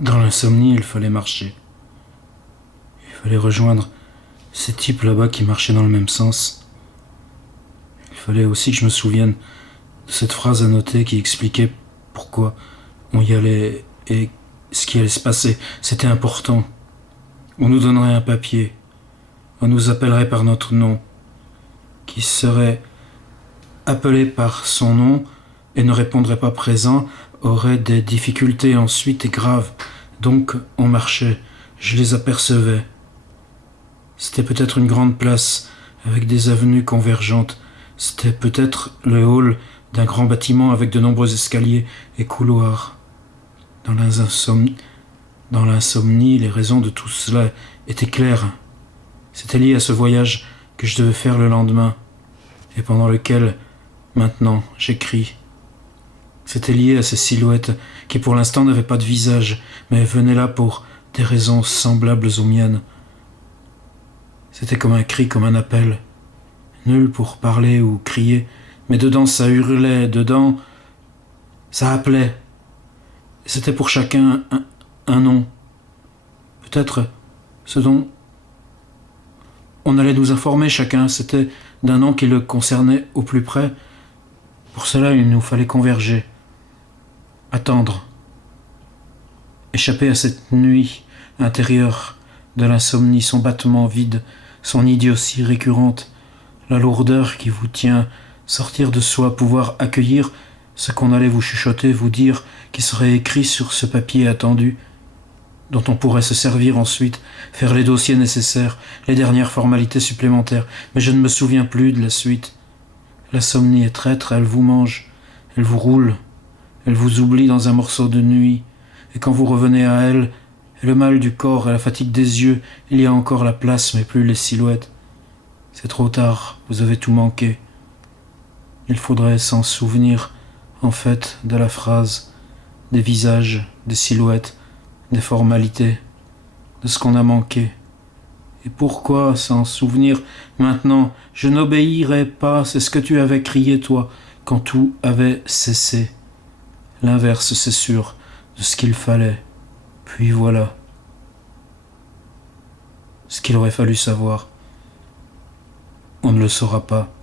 Dans l'insomnie, il fallait marcher. Il fallait rejoindre ces types là-bas qui marchaient dans le même sens. Il fallait aussi que je me souvienne de cette phrase annotée qui expliquait pourquoi on y allait et ce qui allait se passer. C'était important. On nous donnerait un papier. On nous appellerait par notre nom, qui serait appelé par son nom et ne répondrait pas présent, aurait des difficultés ensuite et graves. Donc on marchait. Je les apercevais. C'était peut-être une grande place, avec des avenues convergentes. C'était peut-être le hall d'un grand bâtiment avec de nombreux escaliers et couloirs. Dans l'insomnie, les raisons de tout cela étaient claires. C'était lié à ce voyage que je devais faire le lendemain, et pendant lequel, maintenant, j'écris. C'était lié à ces silhouettes qui pour l'instant n'avaient pas de visage, mais venaient là pour des raisons semblables aux miennes. C'était comme un cri, comme un appel. Nul pour parler ou crier, mais dedans ça hurlait, dedans ça appelait. C'était pour chacun un nom. Peut-être ce dont on allait nous informer chacun, c'était d'un nom qui le concernait au plus près. Pour cela, il nous fallait converger, attendre, échapper à cette nuit intérieure de l'insomnie, son battement vide, son idiotie récurrente, la lourdeur qui vous tient, sortir de soi, pouvoir accueillir ce qu'on allait vous chuchoter, vous dire, qui serait écrit sur ce papier attendu, dont on pourrait se servir ensuite, faire les dossiers nécessaires, les dernières formalités supplémentaires. Mais je ne me souviens plus de la suite. L'insomnie est traître, elle vous mange, elle vous roule, elle vous oublie dans un morceau de nuit, et quand vous revenez à elle, et le mal du corps et la fatigue des yeux, il y a encore la place, mais plus les silhouettes. C'est trop tard, vous avez tout manqué. Il faudrait s'en souvenir, en fait, de la phrase, des visages, des silhouettes, des formalités, de ce qu'on a manqué. Et pourquoi s'en souvenir maintenant? Je n'obéirai pas, c'est ce que tu avais crié, toi, quand tout avait cessé. L'inverse, c'est sûr, de ce qu'il fallait. Puis voilà. Ce qu'il aurait fallu savoir. On ne le saura pas.